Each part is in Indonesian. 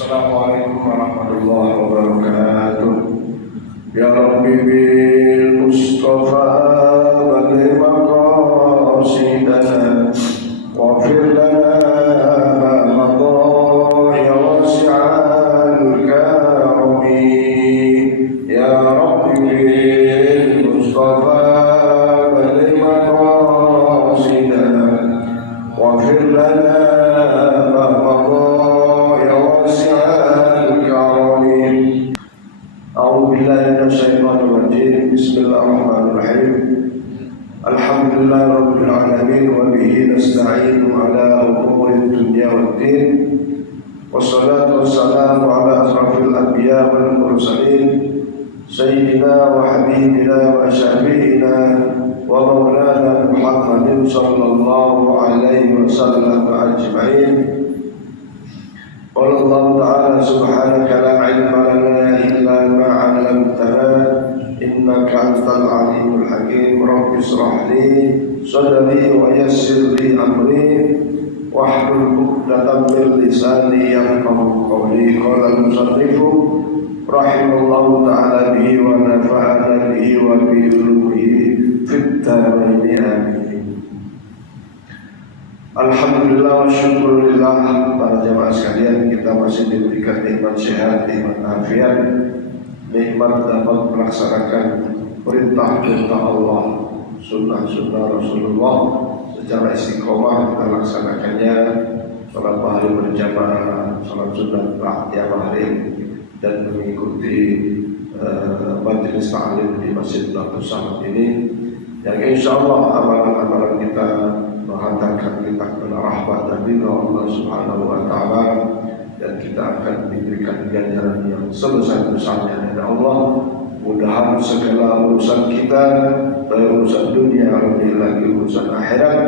Assalamualaikum warahmatullahi wabarakatuh. Ya Rabbi bil Mustafa balligh maqasidana waghfir lana ma madha ya wasi'al karami. Ya Rabbi bil Mustafa balligh maqasidana waghfir lana ma madha Bismillahirrahmanirrahim. Alhamdulillahirabbil alamin wa bihi nasta'inu ala umuri dunya waddin. Wassalatu wassalamu ala asrafil anbiya wal mursalin sayyidina wa habibina wa syafi'ina wa maulana Muhammadin sallallahu alaihi wasallam ajma'in. Qala Allah ta'ala subhanaka la ilma lana illa ma 'allamtana innaka antal alimul hakim. Rabbi shrah li sadri wa yassir li amri wahlul 'uqdatam min lisani yafqahu qawli. Qala al-musannifu rahimallahu ta'ala bihi wa nafa'ana bihi wa bi ulumihi fit darain amin. Alhamdulillah wa syukurillah, para jamaah sekalian, kita masih diberikan nikmat sehat, nikmat afiat, nikmat dapat melaksanakan perintah-perintah Allah, sunnah-sunnah Rasulullah secara istiqomah. Kita laksanakannya sholat pagi berjamaah, sholat sunnah tiap hari, dan mengikuti majelis ta'lim di Masjid Darus Salam ini, yang insya Allah amalan-amalan kita menghantarkan kita kepada rahmat dan ridha Allah Subhanahu wa Ta'ala, dan kita akan diberikan ganjaran yang sebesar-besarnya dari Allah. Mudahan segala urusan kita, urusan dunia, lebih lagi urusan akhirat,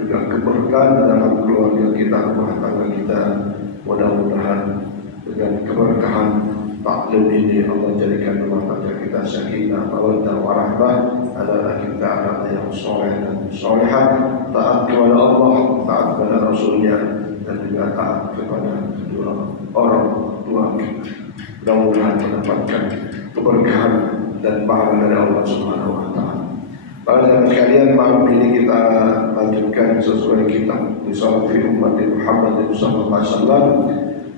juga keberkahan dalam keluarga kita, rumah tangga kita. Mudah-mudahan dengan keberkahan taklim ini Allah jadikan rumah tangga kita sakinah, mawaddah warahmah, adalah kita anak yang soleh dan solehah, taat kepada Allah, taat kepada Rasulnya, dan juga taat kepada kedua orang tua kita. Mudah-mudahan mendapatkan keberkahan dan pahala dari Allah Subhanahu wa Ta'ala. Para jamaah sekalian, malam ini kita lanjutkan sesuai kitab Risalah fi Ummati Muhammadin sallallahu alaihi wasallam,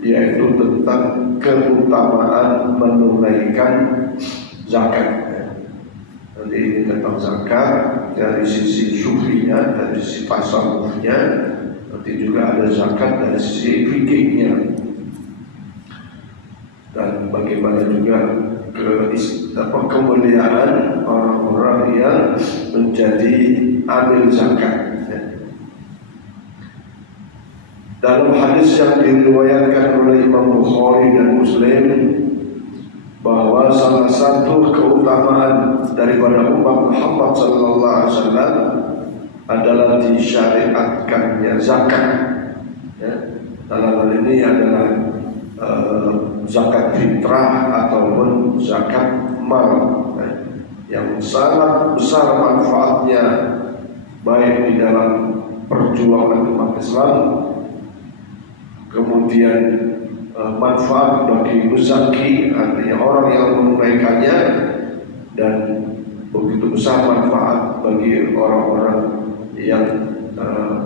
yaitu tentang keutamaan menunaikan zakat. Jadi ini tentang zakat dari sisi syufinya, dari sisi tasawufnya, nanti juga ada zakat dari sisi fikihnya, dan bagaimana juga kemuliaan orang-orang yang menjadi amil zakat. Dalam hadis yang diriwayatkan oleh Imam Bukhari dan Muslim, bahwa salah satu keutamaan daripada umat Muhammad sallallahu alaihi wasallam adalah disyariatkannya zakat. Ya, dalam hal ini adalah zakat fitrah ataupun zakat mal, yang sangat besar manfaatnya, baik di dalam perjuangan umat Islam, kemudian manfaat bagi muzaki, artinya orang yang menunaikannya, dan begitu besar manfaat bagi orang-orang yang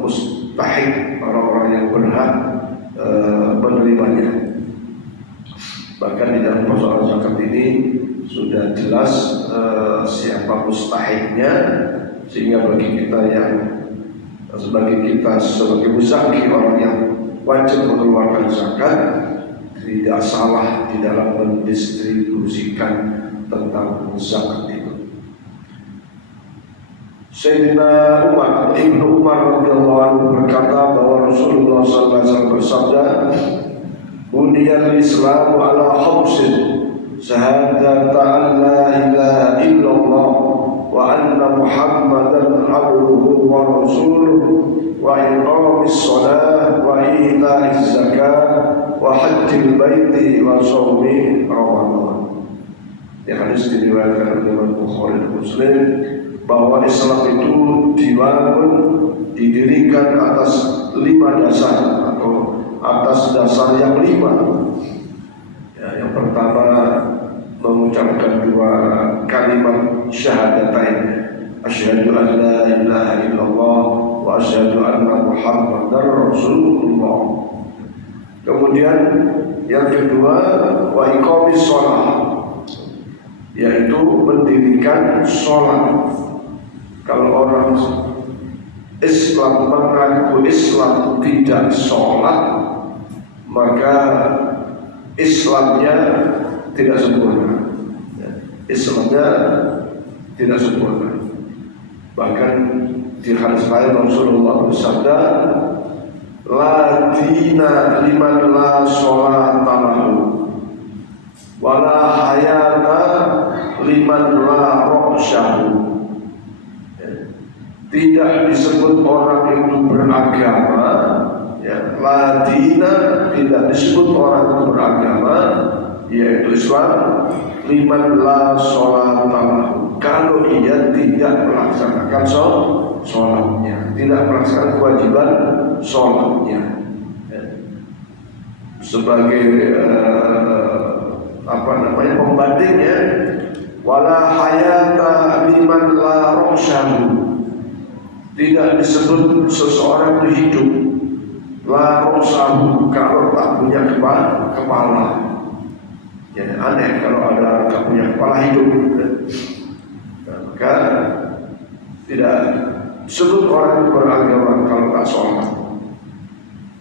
mustahik, orang-orang yang berhak menerimanya. Bahkan di dalam persoalan zakat ini sudah jelas siapa mustahiknya, sehingga bagi kita yang sebagai muzaki, orang yang wajib mengeluarkan zakat, tidak salah di dalam mendistribusikan tentang zakat itu. Sayyidina Ibnu Umar radhiyallahu anhu berkata bahwa Rasulullah sallallahu alaihi wasallam bersabda, "Buniyal Islamu ala khamsin, syahadata an la ilaha illallah wa anna Muhammadan abduhu wa rasuluhu wa iqamis shalah wa ita'iz zakah wa hajjil baiti wa shaumi Ramadan." Di hadis diriwayatkan oleh Imam Bukhari dan Muslim bahwa Islam itu dibangun, didirikan atas 5 dasar atau atas dasar yang 5. Ya, yang pertama mengucapkan 2 kalimat syahadatain, asyhadu an la ilaha illallah wa asyhadu anna muhammadar rasulullah. Kemudian yang kedua wa iqamis shalah, yaitu mendirikan sholat. Kalau orang Islam mengaku Islam tidak sholat, maka Islamnya tidak sempurna. Islamnya tidak sempurna. Bahkan di hadis lain Rasulullah bersabda, la dina liman la sholata lahu, wala hayata liman la rohsyahu. Tidak disebut orang itu beragama, ya, la dina tidak disebut orang itu beragama, yaitu Islam, liman la sholata lahu, kalau ia tidak melaksanakan sholatnya, tidak melaksanakan kewajiban sholatnya. Sebagai pembandingnya, wala hayata liman la rohsyahu, tidak disebut seseorang itu hidup, la rohsyahu, kalau tak punya kepala. Ya, aneh kalau ada tak punya kepala hidup. Maka tidak disebut orang beragama kalau tak sholat.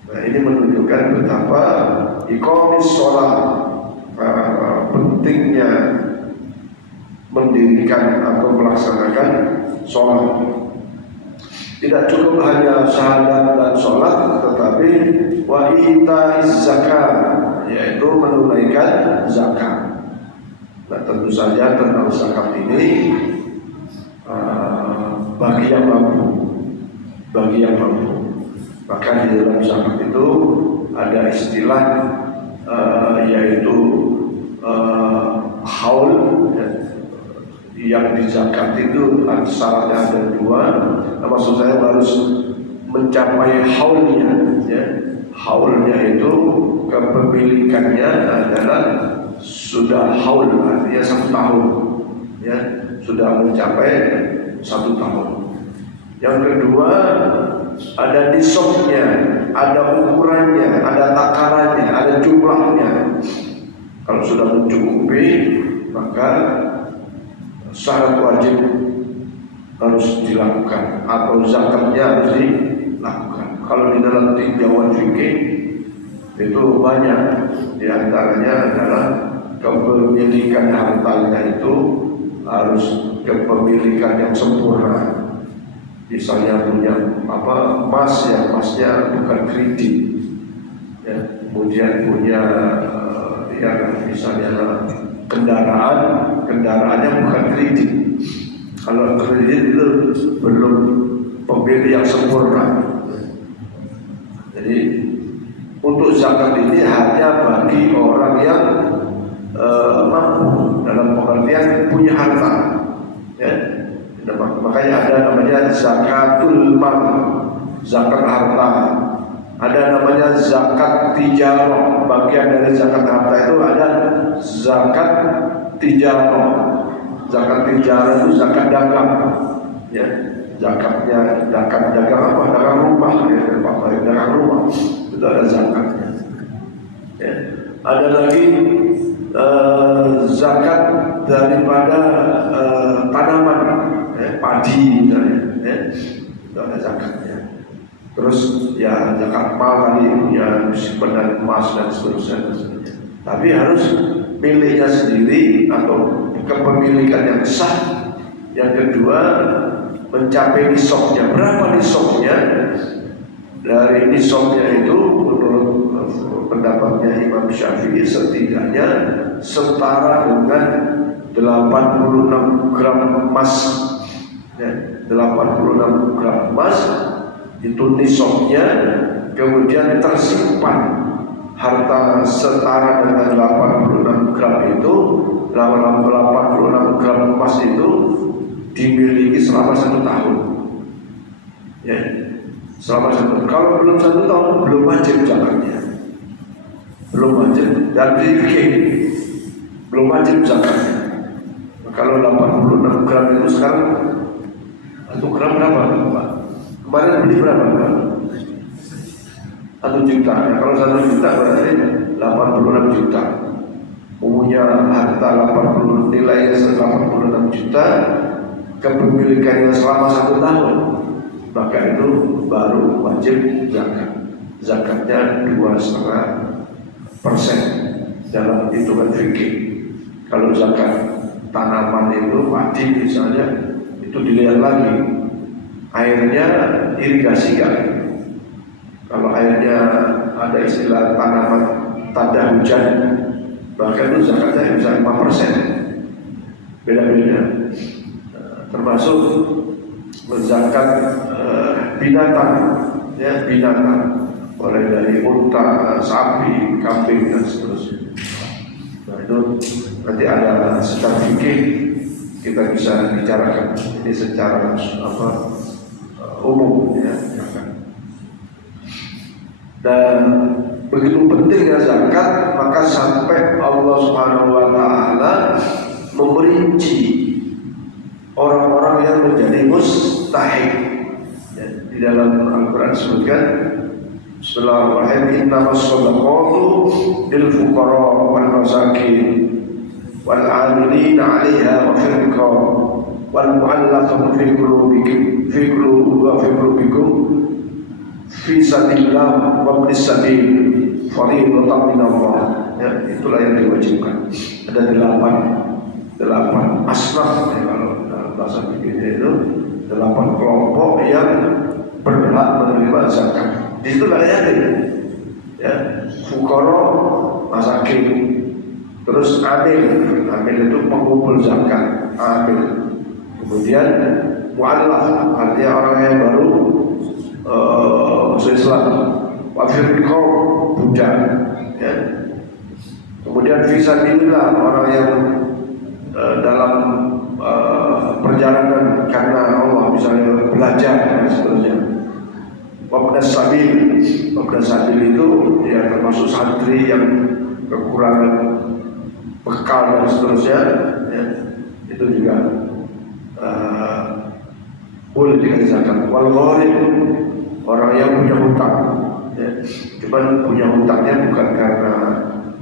Nah, ini menunjukkan betapa iqamis sholat, pentingnya mendirikan atau melaksanakan sholat. Tidak cukup hanya syahadat dan sholat, tetapi wa itaiz zakat, yaitu menunaikan zakat. Nah, tentu saja tentang zakat ini bagi yang mampu, Maka di dalam zakat itu ada istilah yaitu haul. Yang di zakat itu syaratnya ada 2. Maksud saya harus mencapai haulnya, ya. Haulnya itu kepemilikannya adalah sudah haul, artinya 1 tahun, ya, sudah mencapai 1 tahun. Yang kedua ada nisabnya, ada ukurannya, ada takarannya, ada jumlahnya. Kalau sudah mencukupi, maka syarat wajib harus dilakukan atau zakatnya harus dilakukan. Kalau di dalam tinjauan fikih itu banyak, diantaranya adalah kepemilikan hartanya itu harus kepemilikan yang sempurna. Misalnya punya emas, ya emasnya bukan kredit, ya. Kemudian punya misalnya kendaraannya bukan kredit. Kalau kredit itu belum pemilik yang sempurna. Jadi untuk zakat ini hanya bagi orang yang mampu, dalam pengertian punya harta, ya. Makanya ada namanya zakatul mal, zakat harta. Ada namanya zakat tijarah. Bagian dari zakat harta itu ada zakat tijarah. Zakat tijarah itu zakat dagang, ya. Zakatnya zakat dagang apa? Dagang rumah, ya. Dagang rumah itu ada zakatnya, ya. Ada lagi zakat daripada tanaman, padi misalnya, ya. Itu ada zakatnya. Terus ya zakat mal tadi punya simpenan emas dan seterusnya. Tapi harus miliknya sendiri atau kepemilikan yang sah. Yang kedua mencapai nisabnya. Berapa nisabnya? Dari nisabnya itu menurut pendapatnya Imam Syafi'i setidaknya setara dengan 86 gram emas, ya, 86 gram emas itu nisabnya. Kemudian tersimpan harta setara dengan 86 gram itu, 86 gram emas itu dimiliki selama 1 tahun, ya, selama 1 tahun. Kalau belum 1 tahun belum wajib zakatnya. belum wajib, dan fikih belum wajib zakatnya. Kalau 86 gram itu sekarang 1 gram berapa Pak? Kemarin beli berapa Pak? 1 juta. Ya, kalau 1 juta berarti 86 juta. Punya harta 80, nilainya 86 juta, kepemilikannya selama 1 tahun, maka itu baru wajib zakat. Zakatnya 2,5% dalam hitungan fikih. Kalau zakat tanaman itu padi misalnya, itu dilihat lagi airnya irigasi kan. Kalau airnya ada istilah tanaman tanda hujan, bahkan itu zakatnya bisa 5%. Beda-beda. Termasuk menzakat binatang, ya binatang, mulai dari unta, sapi, kambing dan seterusnya. Nah itu nanti ada secara fikih kita bisa bicarakan ini secara umum ya. Dan begitu pentingnya zakat, maka sampai Allah Subhanahu wa taala memperinci orang-orang yang menjadi mustahik. Ya, di dalam Al-Qur'an disebutkan Bismillahirrahmanirrahim, innamas shadaqatu lil fuqara wal masakin wal 'amilina 'alaiha wa fil riqab wal mu'allaqati fi qulubikum fi sabilillah wa ibnis sabil fardhatan min Allah. Ya, itulah yang diwajibkan. Ada 8 asnaf ya, kalau dalam bahasa fikih itu 8 kelompok yang berhak menerima zakat. Itu yakin ya, fuqara, masakin, terus amil itu pengumpul zakat, amil. Kemudian mu'allaf, artinya orang yang baru masuk Islam, wafir kaum budak ya. Kemudian fisabilillah, orang yang dalam perjalanan karena Allah, misalnya belajar dan seterusnya. Wabda sabil itu ya termasuk santri yang kekurangan bekal dan seterusnya ya, itu juga boleh dikasih zakat. Wal gharib, orang yang punya hutang ya. Cuman punya hutangnya bukan karena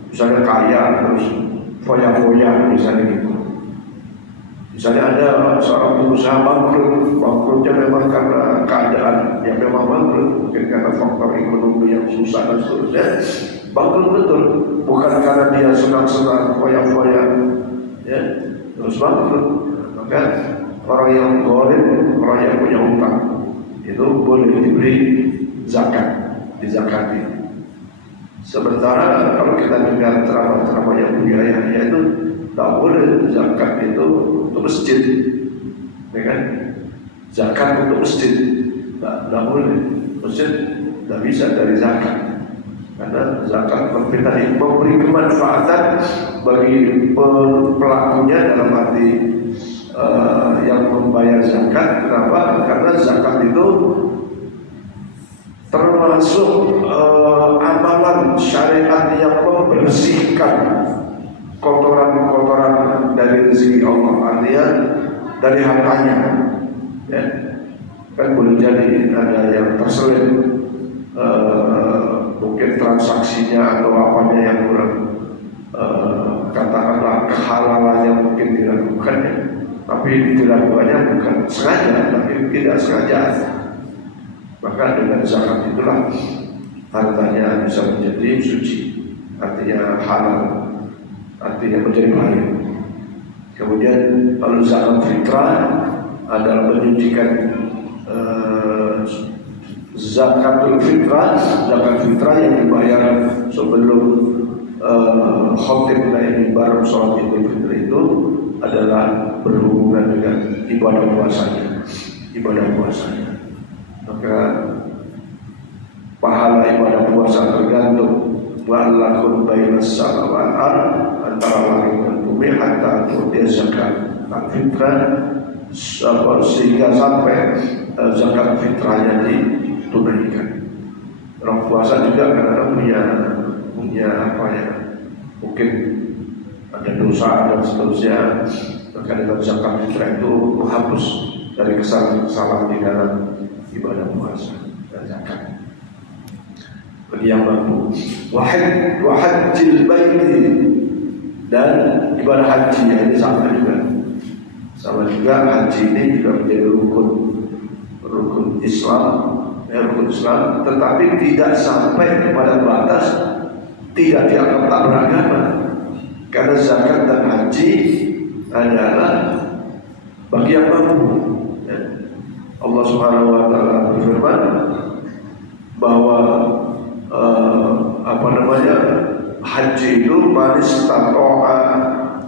misalnya kaya terus foya-foya misalnya gitu. Misalnya ada seorang pengusaha bangkrutnya memang karena keadaan yang memang bangkrut, mungkin karena faktor ekonomi yang susah dan seterusnya, bangkrut betul, bukan karena dia senang-senang foya-foya ya, terus bangkrut. Maka orang yang gharib, orang yang punya hutang itu boleh diberi zakat, dizakati. Sementara kalau kita dengar ceramah-ceramah yang budaya yaitu tak boleh zakat itu untuk masjid, ya kan? Zakat untuk masjid tak boleh, masjid tak bisa dari zakat, karena zakat memberi kemanfaatan bagi pelakunya dalam arti yang membayar zakat. Kenapa? Karena zakat itu termasuk amalan syariat yang membersihkan kotoran-kotoran dari rezeki Allah, artinya dari hartanya ya. Kan boleh jadi ada yang terselip mungkin transaksinya atau apanya yang kurang katakanlah kehalalannya mungkin dilakukan ya. Tapi dilakukannya bukan sengaja, tapi tidak sengaja. Maka dengan zakat itulah hartanya bisa menjadi suci, artinya halal, artinya menjadi baik. Kemudian kalau zakat fitrah adalah menyucikan zakatul fitrah, zakat fitrah yang dibayar sebelum khotib naik mimbar sholat Idul Fitri itu adalah berhubungan dengan ibadah puasanya. Maka pahala ibadah puasa tergantung wa'allakun bainas sama wa'al, antara langit dan bumi, hatta tu'tiya zakat fitrah, sehingga sampai zakat fitrahnya ditunaikan. Orang puasa juga kadang-kadang punya apa ya, mungkin ada dosa dan seterusnya, maka dengan zakat fitrah itu menghapus dari kesalahan-kesalahan di dalam ibadah puasa dan zakat. Bagi yang mampu, wahajjil baiti, dan ibadah haji ini sama juga haji ini juga menjadi rukun Islam, tetapi tidak sampai kepada batas tidak dianggap tak beragama, karena zakat dan haji adalah bagi yang mampu. Allah Subhanahu wa taala berfirman bahwa haji itu manis taqa'a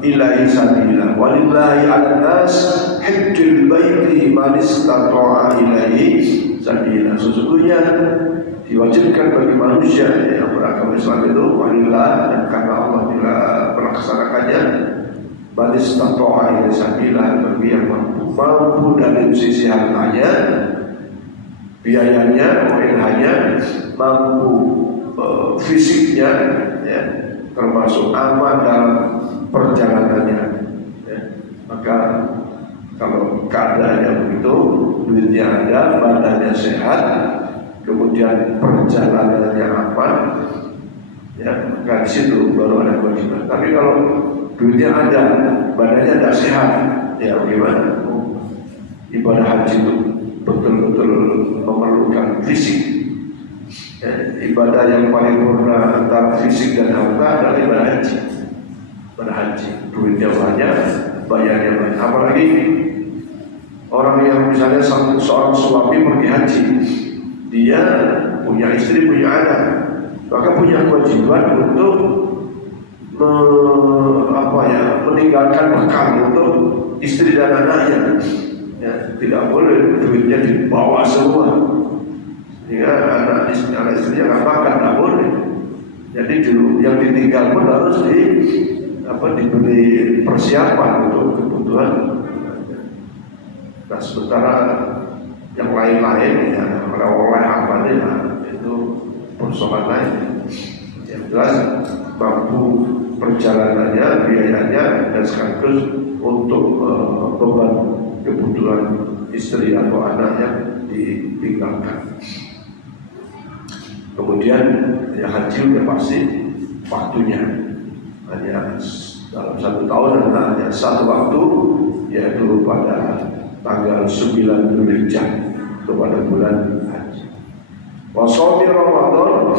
ilahi sabila walillahi 'alan nas hajjul baiti manis taqa'a ilahi sabila. Sesungguhnya diwajibkan bagi manusia yang beragama Islam itu walillah, dan karena Allah bila melaksanakannya manis taqa'a ilahi sabila, bagi yang mampu dari sisi hartanya, biayanya, hanya mampu fisiknya, ya, termasuk aman dalam perjalanannya, ya. Maka kalau keadaannya begitu, duitnya ada, badannya sehat, kemudian perjalanannya aman, ya, maka di situ baru ada kewajiban. Tapi kalau duitnya ada, badannya tidak sehat, ya bagaimana? Ibadah haji itu betul-betul memerlukan fisik. Ibadah yang paling sempurna antara fisik dan harta adalah ibadah haji. Ibadah haji, duitnya banyak, bayarnya banyak. Apalagi orang yang misalnya seorang suami pergi haji, dia punya istri, punya anak, maka punya kewajiban untuk meninggalkan bekal untuk istri dan anaknya. Ya, tidak boleh duitnya dibawa semua. Ya, anak istrinya nggak makan, nggak boleh. Jadi dulu yang ditinggal pun harus diberi persiapan untuk kebutuhan. Nah, sementara yang lain-lain ya oleh apa ya, itu persoalan lain. Yang jelas mampu perjalanannya, biayanya, dan sekaligus untuk beban kebutuhan istri atau anak yang ditinggalkan. Kemudian ya haji udah pasti waktunya, hanya dalam 1 tahun hanya satu waktu, yaitu pada tanggal 9 Dzulhijjah kepada bulan haji. Wasawmi Ramadan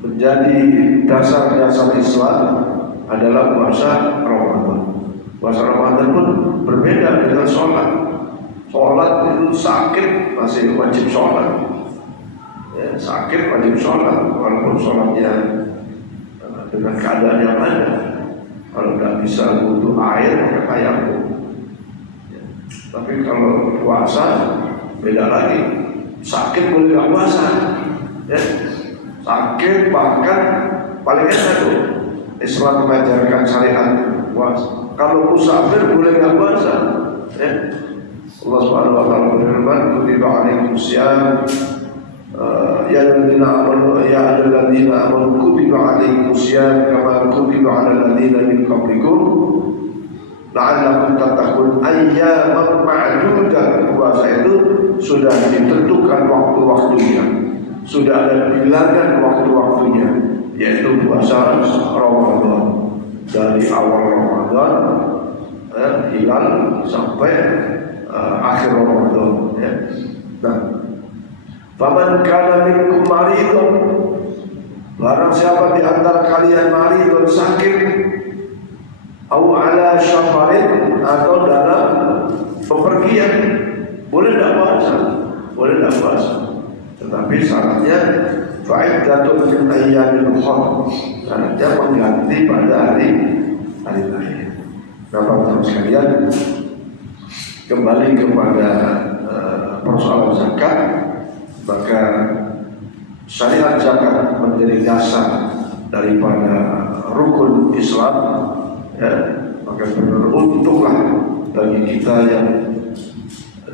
menjadi dasar-dasar Islam adalah puasa Ramadan. Puasa Ramadan pun berbeda dengan sholat. Sholat itu sakit masih wajib sholat. Ya, sakit wajib sholat, walaupun sholatnya dengan keadaan yang ada. Kalau tidak bisa butuh air, maka tayamum. Ya. Tapi kalau puasa beda lagi. Sakit boleh nggak puasa. Ya. Sakit bahkan paling enak tuh Islam mengajarkan syariat puasa. Kalau musafir boleh nggak puasa. Ya. Allah Subhanahu wa taala berfirman, "Kutiba 'alaikumusiyam ya ayyuhalladzina amanu kutiba 'alaikumusiyam kama kutiba 'alal ladzina min qablikum la'allakum tattaqun." Ayyaman ma'dudat, puasa itu sudah ditentukan waktu-waktunya, sudah ada bilangan waktu-waktunya, yaitu puasa Ramadan dari awal Ramadan hilal sampai akhir Ramadan, ya. Nah, faman kana minkum maridun, barang siapa di antara kalian maridun, sakit, au ala safarin, atau dalam bepergian, boleh tidak puasa, boleh tidak puasa. Tetapi syaratnya fa'iddatun min ayyamin ukhra, syaratnya mengganti pada hari lain. Bapak-bapak sekalian, kembali kepada persoalan zakat, maka syariat zakat menjadi dasar daripada rukun Islam, ya. Maka beruntunglah bagi kita yang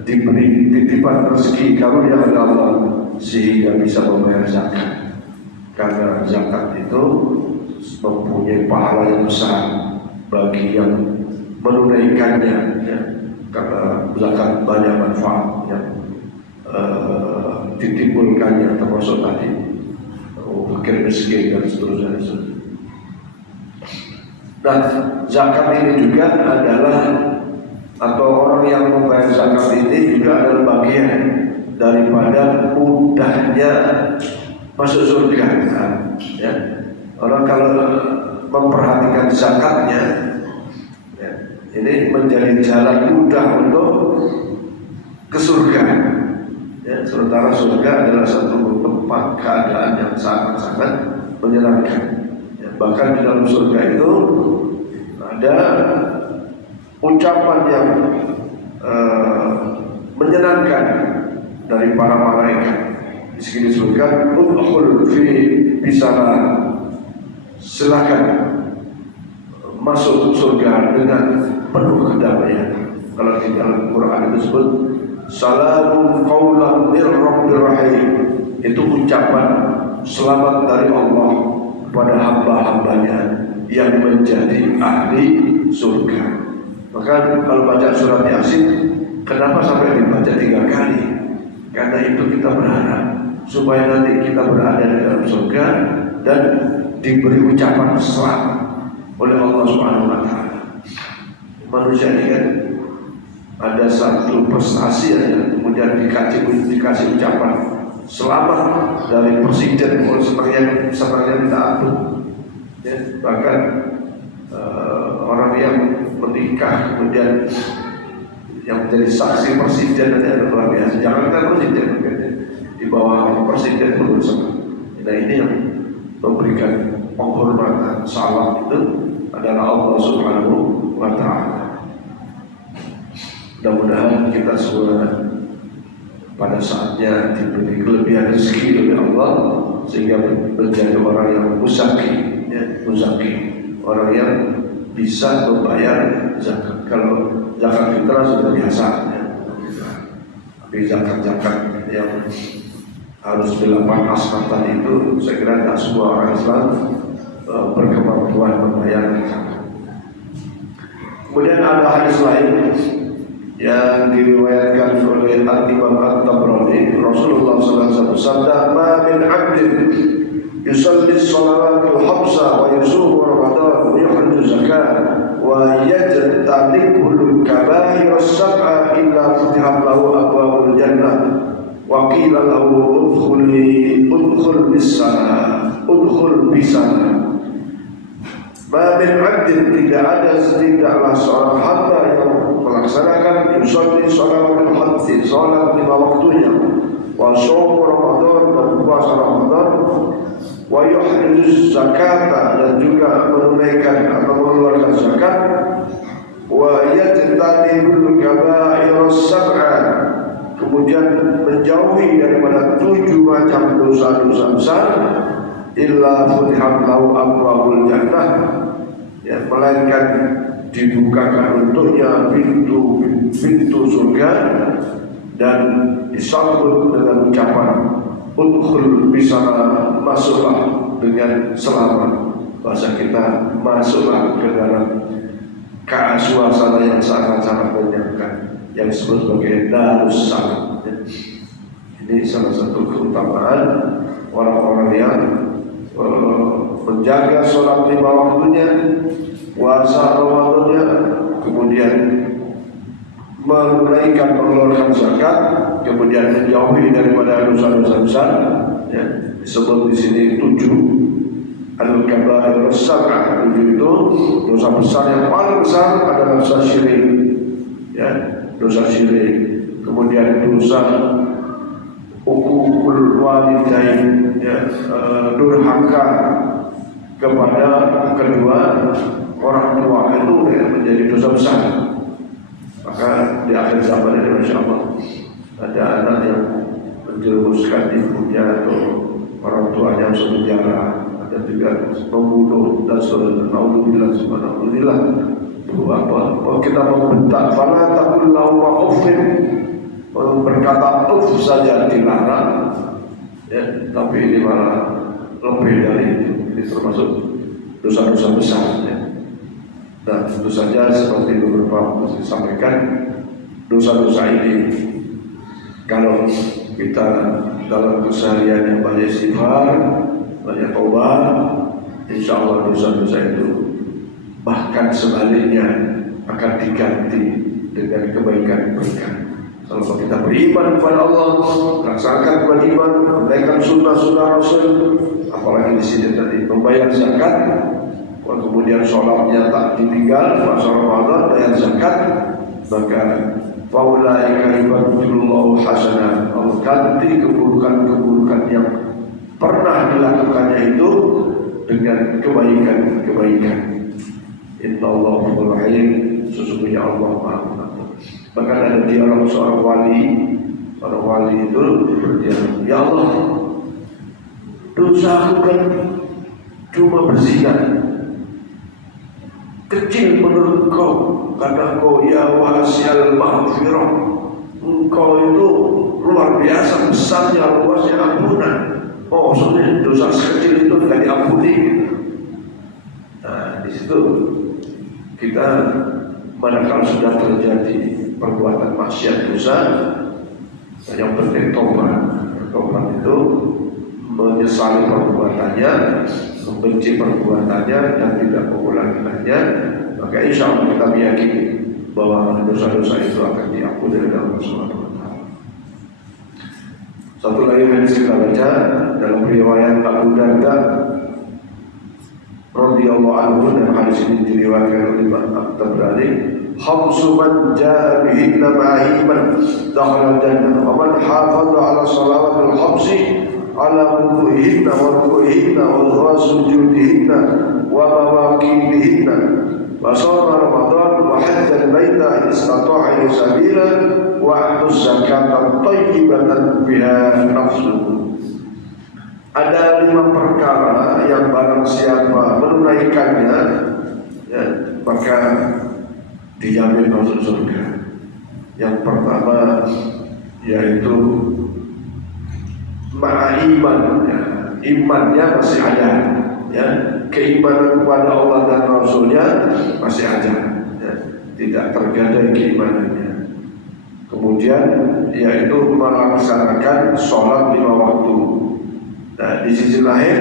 diberi titipan rezeki karunia oleh Allah sehingga bisa membayar zakat. karena zakat itu mempunyai pahala yang besar bagi yang menunaikannya, ya. Karena zakat banyak manfaat yang ditimbulkannya, termasuk tadi fakir miskin dan seterusnya. Nah, zakat ini juga adalah, atau orang yang membayar zakat ini juga adalah bagian daripada mudahnya masuk surga, ya. Orang kalau memperhatikan zakatnya, ya, ini menjadi jalan mudah untuk ke surga, ya. Sementara surga adalah satu tempat keadaan yang sangat-sangat menyenangkan, ya. Bahkan di dalam surga itu ada ucapan yang menyenangkan dari para malaikat. Di sini disebutkan udkhul fi bisana, silakan masuk surga dengan penuh kedamaian. Kalau di dalam Quran disebut salamun qaulan mir rabbir rahim, itu ucapan selamat dari Allah kepada hamba-hambanya yang menjadi ahli surga. Maka kalau baca surat Yasin, kenapa sampai dibaca 3 kali? Karena itu kita berharap supaya nanti kita berada di dalam surga dan diberi ucapan selamat oleh Allah Subhanahu wa taala. Manusia ini kan ada satu prestasi yang kemudian dikasih ucapan selamat dari presiden, senangnya minta ampun. Ya, bahkan orang yang menikah kemudian yang menjadi saksi presiden ada luar biasa. Jangankan presiden, di bawah presiden berusaha. Nah, ini yang memberikan penghormatan salam itu adalah Allah Subhanahu wa taala. Mudah-mudahan kita semua pada saatnya diberi kelebihan rezeki oleh Allah sehingga menjadi orang yang muzaki, ya, muzaki, orang yang bisa membayar zakat. Kalau zakat fitrah sudah biasa, ya. Tapi zakat-zakat yang harus dilakukan asmatan itu, saya kira tidak semua orang Islam berkemampuan membayar zakat. Kemudian ada hadis lain yang diriwayatkan oleh Imam At-Tabrani. Rasulullah SAW bersabda, "Ma min 'abdin yusalli shalawatil khamsa wa yusumu Ramadan wa yuhajju zakat wa yajtanibul kaba'ir as-sab'a illa futihat lahu abwabul jannah wa qila lahu udkhul bisana." Ma min 'abdin, tidaklah seorang hamba yang melaksanakan yusalli shalawatil khamsi, salat 5 waktunya, wa shaum Ramadan, dan puasa Ramadan, wa yuhajju zakat, dan juga menunaikan atau mengeluarkan zakat, wa yajtanibul kaba'ir as-sab'a, kemudian menjauhi daripada 7 macam dosa-dosa besar, illa futihat lahu abwabul jannah, ya, melainkan dibukakan untuknya pintu surga dan disambut dengan ucapan udkhul bisana, masuklah dengan selamat. Bahasa kita, masuklah ke dalam suasana yang sangat-sangat menyenangkan yang disebut sebagai darus salam. Ini salah satu keutamaan orang-orang yang menjaga sholat 5 waktunya, puasa Ramadannya, kemudian menunaikan mengeluarkan zakat, kemudian menjauhi daripada dosa-dosa besar, ya, disebut di sini 7 al-kaba'ir as-sab'ah. 7 itu dosa besar yang paling besar adalah dosa syirik, ya, dosa syirik, kemudian dosa uququl walidain, ya, durhaka kepada kedua orang tua, itu ya, menjadi dosa besar. Maka di akhir zaman ini, Masya Allah, ada anak yang menjerumuskan ibunya atau orang tuanya masuk penjara, ada juga membunuh dan seterusnya. Alhamdulillah. Apa kita membentak, fala taqul lahum uffin, berkata uff saja dilarang, ya, tapi ini malah lebih dari itu. Ini termasuk dosa-dosa besar ya. Dan tentu saja seperti beberapa yang disampaikan, dosa-dosa ini kalau kita dalam keseharian yang banyak istighfar, banyak taubat, insya Allah dosa-dosa itu bahkan sebaliknya akan diganti dengan kebaikan-kebaikan. Kalau kita beriman kepada Allah, laksanakan kewajiban, menunaikan sunnah-sunnah Rasul, apalagi di sini tadi membayar zakat, kemudian sholatnya tak ditinggal, puasa Ramadan, bayar zakat, maka faulaika yubadilullahu hasanat, Allah ganti keburukan-keburukan yang pernah dilakukannya itu dengan kebaikan-kebaikan. Innallaha ghafurur rahim, sesungguhnya Allah Maha Pengampun. Bahkan ada dialog seorang wali itu berdialog, ya Allah, dosaku kan cuma berzina, kecil menurut kau, kata kau ya wasi'al maghfirah, engkau itu luar biasa besarnya, luasnya ampunan. Oh, maksudnya dosa sekecil itu tidak diampuni. Nah, di situ kita manakala sudah terjadi perbuatan maksiat dosa, yang penting tobat. Tobat itu menyesali perbuatannya, membenci perbuatannya, dan tidak mengulanginya. Maka insya Allah kita meyakini bahwa dosa-dosa itu akan diampuni oleh Allah Subhanahu wa Ta'ala. Satu lagi hadis kita baca dalam riwayat Abu Darda radhiyallahu anhu, dan hadis ini diriwayatkan oleh Imam At-Tabrani, khamsu man jaa bihinna ma'iman dakhala jannah wa man hafadha ala salawatil khamsi ala wudu'ihinna wa ruku'ihinna wa ghuslihinna wa mawaqidihinna wa shoma ramadan wa hajjal baita in istata'a sabila wa atu zakatan thayyibatan biha nafsuhu. Ada 5 perkara yang barang siapa menunaikannya, ya, maka dijamin masuk surga. Yang pertama yaitu iman, ya. Imannya masih ada, ya. Keimanan kepada Allah dan Rasulnya masih ada, ya. Tidak tergadai keimanannya. Kemudian yaitu melaksanakan sholat 5 waktu. Nah, di sisi lain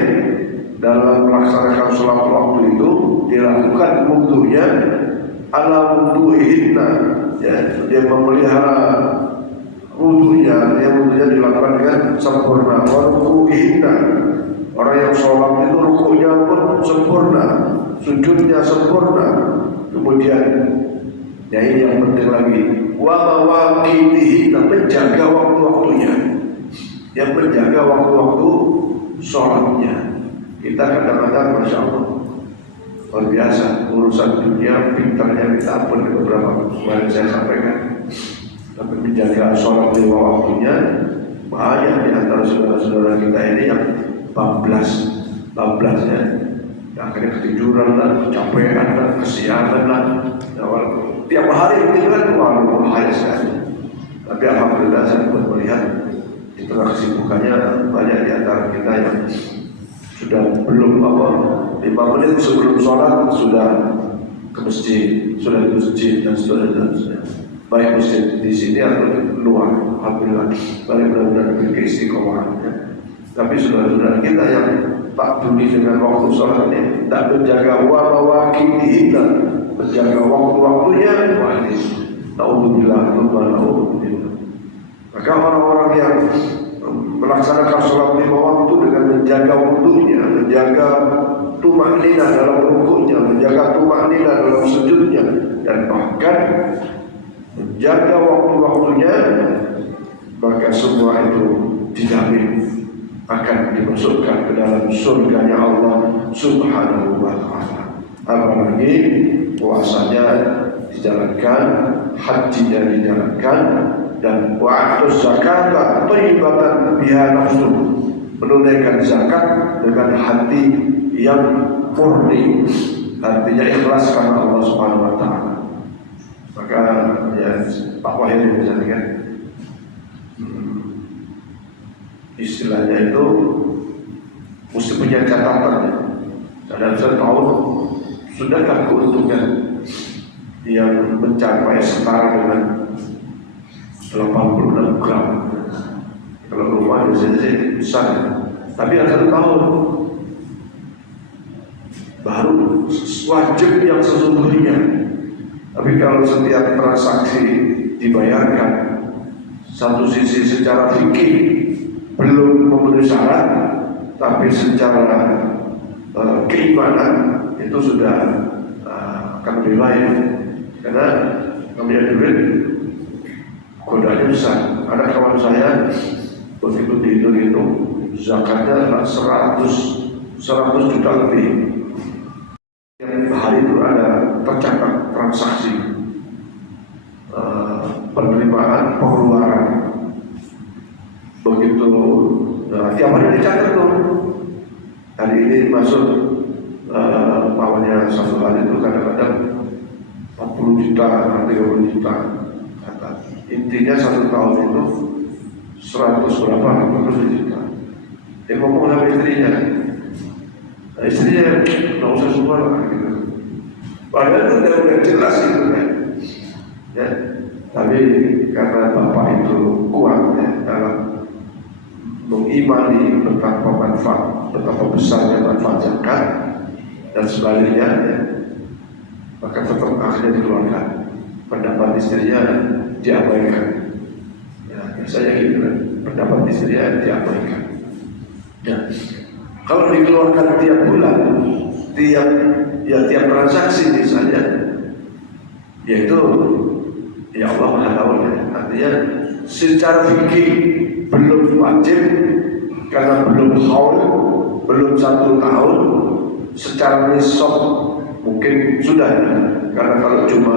dalam melaksanakan sholat waktu itu dilakukan wudhunya ala wudu'ihinna, ya, dia memelihara wudhunya, dilakukan dengan sempurna. Wa ruku'ihinna, orang yang sholat itu rukunya pun sempurna, sujudnya sempurna. Kemudian ya ini yang penting lagi, wa mawaqidihinna, menjaga waktu-waktunya, yang menjaga waktu-waktu sholatnya. Kita kadang-kadang Masya Allah luar biasa urusan dunia, pintarnya kita ampun. Beberapa kemarin saya sampaikan, tapi menjaga sholat 5 waktunya banyak di antara saudara-saudara kita ini yang bablas ya, akhirnya ketiduran lah, kecapean lah, kesiangan lah. Tiap hari ketiduran, waduh bahaya sekali. Tapi alhamdulillah saya pun melihat di tengah kesibukannya banyak di antara kita yang sudah belum 5 menit sebelum sholat sudah ke masjid, sudah di masjid dan seterusnya. Baik masjid di sini atau di luar, alhamdulillah. Baik benar-benar diberi istiqomah. Ya. Tapi saudara-saudara kita yang tak peduli dengan waktu sholatnya, tak menjaga waqidihinna, menjaga waktu-waktunya, naudzubillah. Maka orang-orang yang melaksanakan sholat 5 waktu dengan menjaga waktunya, menjaga tumaknina dalam rukuknya, menjaga tumaknina dalam sujudnya, dan bahkan menjaga waktu-waktunya, maka semua itu dijamin akan dimasukkan ke dalam surganya Allah Subhanahu wa Ta'ala. Apalagi puasanya dijalankan, hajinya dijalankan, dan wa'atus zakata thayyibatan biha nafsu, menunaikan zakat dengan hati yang murni, artinya ikhlas karena Allah Subhanahu wa Ta'ala. Maka ya Pak Wahid misalnya kan, istilahnya itu mesti punya catatan. Dan setahun sudahkah keuntungan yang mencapai setara dengan 86 gram. Kalau rumah biasanya besar, tapi ada 1 tahun baru wajib yang sesungguhnya. Tapi kalau setiap transaksi dibayarkan, satu sisi secara fikih belum memenuhi syarat, tapi secara keimanan itu sudah akan lebih baik. Karena namanya duit godanya besar. Ada kawan saya begitu dihitung zakatnya adalah 100 juta lebih. Yang hari itu ada tercatat transaksi penerimaan pengeluaran. Begitu tiap hari dicatat tuh. Hari ini masuk awalnya 1 hari itu kadang-kadang 40 juta, 30 juta. Intinya 1 tahun itu 100 berapa, 40 juta. Dia ngomong sama istrinya, nah, istrinya nggak usah semua lah gitu. Padahal itu udah jelas gitu kan. Ya, tapi karena bapak itu kuat ya, dalam mengimani betapa besarnya manfaat zakat dan sebaliknya, ya, maka tetap akhirnya dikeluarkan. Pendapat istrinya diabaikan. Ya, biasanya gitu kan. Pendapat istrinya diabaikan. Ya. Kalau dikeluarkan tiap bulan, tiap transaksi misalnya, yaitu ya Allah Maha tahu ya. Artinya secara fikih belum wajib karena belum haul, belum 1 tahun. Secara nisab mungkin sudah ya. Karena kalau cuma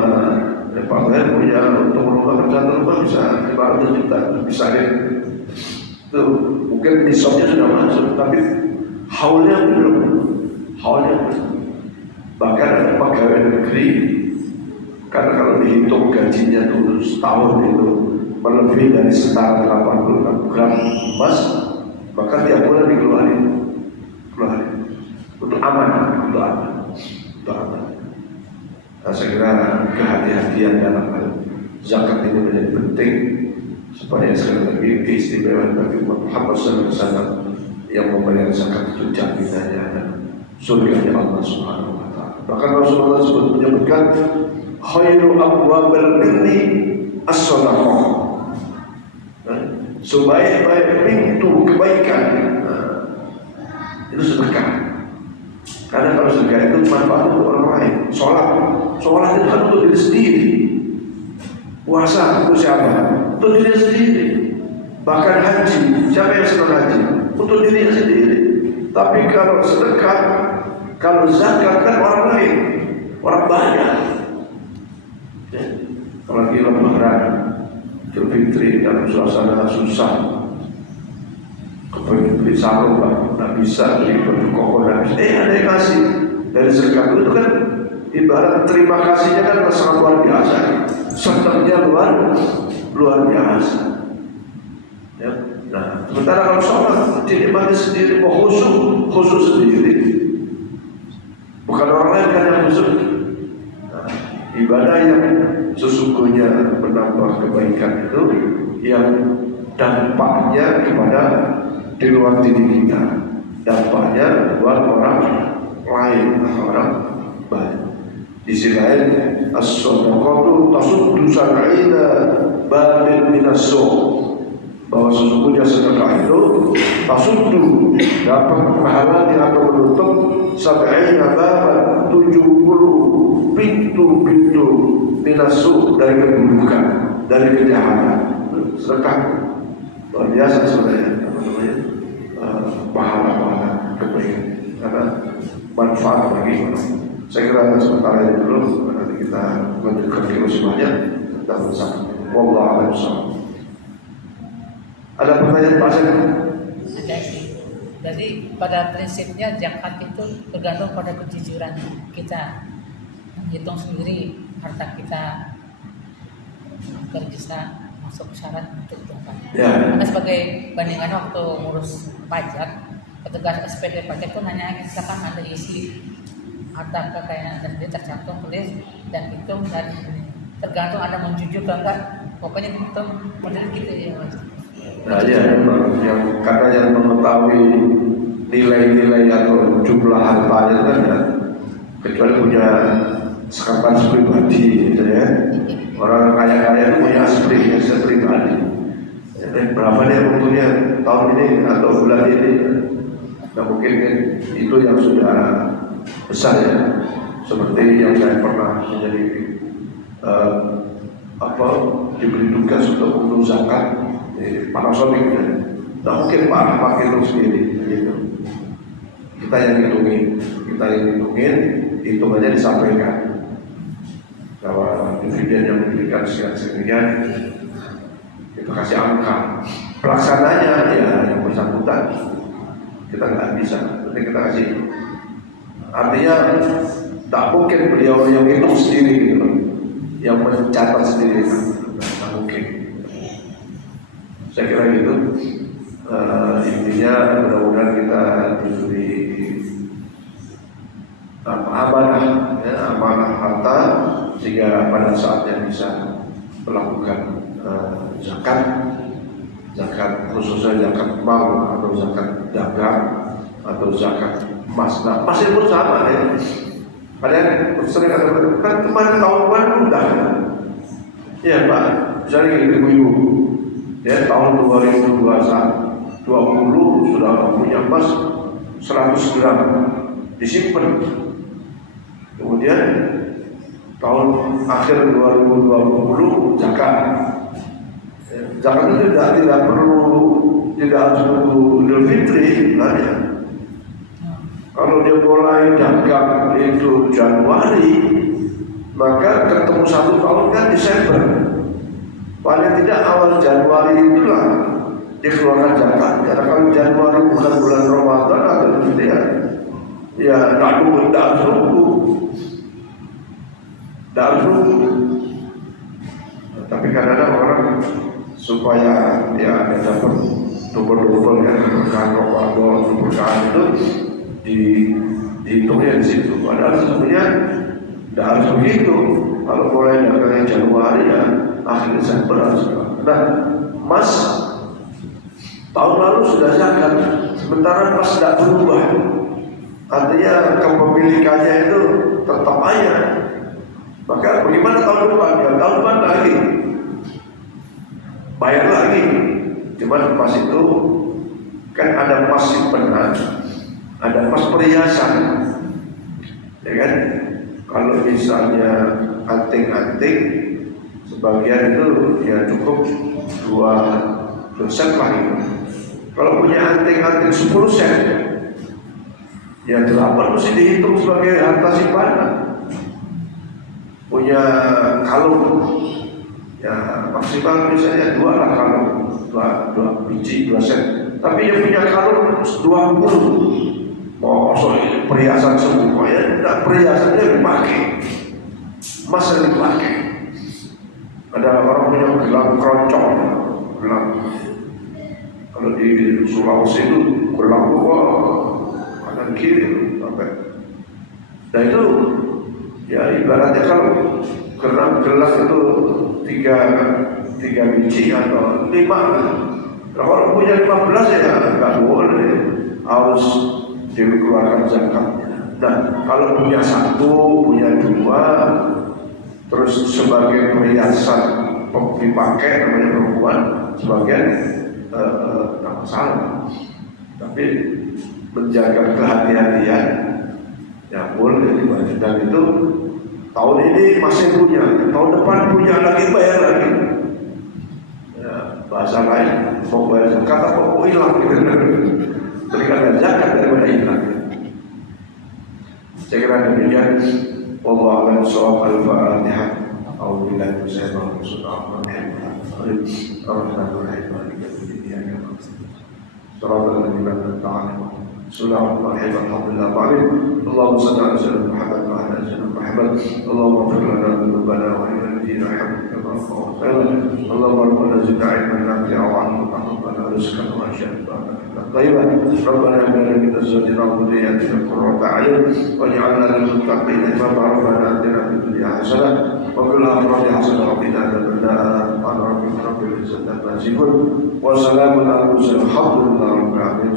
Pak Ber punya untuk merubah satu rumah bisa 500 juta, bisa deh. Itu mungkin nisabnya sudah masuk, tapi haulnya belum. Bahkan ada pegawai negeri, karena kalau dihitung gajinya dulu setahun itu melebihi dari setara 86 gram emas, maka tiap bulan dikeluarin untuk aman. Nah, saya kira kehati-hatian dalam hal zakat ini menjadi penting supaya sekali lagi keistimewaan bagi umat Muhammad SAW yang membayar zakat itu jaminannya dan surganya Allah Subhanahu Wa Taala. Bahkan Rasulullah menyebutkan khairu abwabil birri as-shadaqah. Sebaik-baik pintu kebaikan itu sedekah. Karena kalau sedekah itu manfaat untuk orang lain. Sholat itu kan untuk diri sendiri. Puasa untuk siapa? Untuk diri sendiri. Bahkan haji, siapa yang senang haji? Untuk diri sendiri. Tapi kalau sedekah, kalau zakat kan orang lain, orang banyak. Ya. Kalau lagi lebaran, Idul Fitri dalam suasana susah, kepengen beli sarung lah, nggak bisa beli baju koko, nggak bisa. Ada yang kasih dari zakat itu kan ibarat terima kasihnya kan sangat luar biasa, senangnya luar biasa. Ya. Nah, sementara kalau sholat dinikmati sendiri, mau khusyuk sendiri, bukan orang lain kan yang khusyuk. Nah, ibadah yang sesungguhnya menambah kebaikan itu yang dampaknya kepada di luar diri kita, dampaknya buat orang lain, orang baik. Di sisi lain, as-shadaqatu tasuddu sab'ina babin minas-su', bahwa sesungguhnya sedekah itu tasuddu dapat menghalangi atau menutup sab'ina baban 70 pintu-pintu minas-su' dari keburukan, dari kejahatan. Sedekah luar biasa sebenarnya, pahala-pahala kebaikan karena manfaat bagi orang. Saya kira sementara ini dulu, nanti kita lanjutkan kesimpulannya dan bersama. Wallahu a'lam. Ada pertanyaan Pak Syed? Ada sih. Jadi pada prinsipnya zakat itu tergantung pada kejujuran kita, menghitung sendiri harta kita agar bisa masuk syarat untuk zakat. Ya. Karena sebagai bandingan waktu ngurus pajak, petugas SPD pajak itu nanya misalkan ada isi harta kekayaan Anda sendiri tercantum tulis dan hitung dan tergantung Anda menjujur atau enggak, pokoknya itu model gitu ya Mas. Nah ya, yang karena yang mengetahui nilai-nilai atau jumlah hartanya itu kan ya, kecuali punya sekretaris pribadi gitu ya. Orang kaya-kaya itu punya aset pribadi. Berapa dia butuhnya tahun ini atau bulan ini? Nah mungkin itu yang sudah besar ya. Seperti yang saya pernah menjadi diberi tugas untuk mengurus zakat di Panasonic ya. Nah mungkin Pak itu sendiri gitu. Kita yang hitungin, hitungannya disampaikan bahwa dividen yang diberikan sekian kita kasih angka. Pelaksananya ya yang bersangkutan kita nggak bisa, nanti kita kasih. Artinya tak mungkin beliau yang hitung sendiri gitu, yang mencatat sendiri, nggak mungkin. Saya kira gitu. Intinya mudah-mudahan kita diberi amanah, ya, amanah harta sehingga pada saatnya bisa melakukan zakat khususnya zakat mal atau zakat dagang atau zakat emas. Nah, emas itu sama ya. Kalian sering katakan kan kemarin tahun baru udah. Ya Pak, misalnya ibu-ibu ya tahun 2020 sudah punya emas 100 gram disimpan. Kemudian tahun akhir 2020 zakat. Zakat itu tidak harus menunggu Idul Fitri sebenarnya. Kalau dia mulai dagang itu Januari, maka ketemu 1 tahun kan Desember. Paling tidak awal Januari itulah dikeluarkan zakat. Karena kalau Januari bukan bulan Ramadan atau gitu ya tidak harus nunggu. Tapi kadang-kadang orang supaya ya ada dapat double ya berkah Ramadan, berkah itu dihitungnya di situ. Padahal sebenarnya tidak harus begitu. Kalau mulai dari Januari ya akhir Desember harus. Nah, emas tahun lalu sudah zakat, sementara emas tidak berubah. Artinya kepemilikannya itu tetap aja. Maka bagaimana tahun depan? Ya, tahun depan lagi bayar lagi. Cuman emas itu kan ada emas simpenan, ada emas perhiasan, ya kan? Kalau misalnya anting-anting, sebagian itu ya cukup 2 sen lah itu. Kalau punya anting-anting 10 sen, ya 8 mesti dihitung sebagai harta simpanan. Punya kalung, ya maksimal misalnya 2 lah kalung, 2 biji 2 sen. Tapi yang punya kalung 20. Oh, soal perhiasan semua ya, tidak perhiasannya dipakai, emas yang dipakai. Ada orang punya gelang keroncong, gelang. Kalau di Sulawesi itu gelang kanan kiri sampai. Nah itu ya ibaratnya kalau gelang itu 3 biji atau 5. Kalau punya 15 ya nggak boleh, harus dikeluarkan zakatnya. Nah, kalau punya 1, punya 2, terus sebagai perhiasan dipakai namanya perempuan, sebagian tidak masalah. Tapi menjaga kehati-hatian ya boleh dibayar. Dan itu tahun ini masih punya, tahun depan punya lagi, bayar lagi. Ya, bahasa lain mau bayar zakat apa mau hilang gitu. Berikan zakat daripada hilang. Saya kira demikian. Wallahu a'lam bishawab. Al-Fatihah. A'udzu billahi minasyaitonir rajim. Bismillahirrahmanirrahim. Allahumma shalli ala sayyidina Muhammad wa ala ali sayyidina Muhammad. Allahumma ighfir lana dhunubana wa lilladheena ahyaina Allahumma zidna ilman nafi'an wa 'ilman nafi'an wa rizqan wa shifaan. طيبة ربنا هب لنا من أزواجنا وذرياتنا قرة أعين واجعلنا للمتقين إماما ربنا آتنا في الدنيا حسنة وفي الآخرة حسنة وقنا عذاب النار سبحان ربك رب العزة عما يصفون وسلام على المرسلين الحمد لله رب العالمين.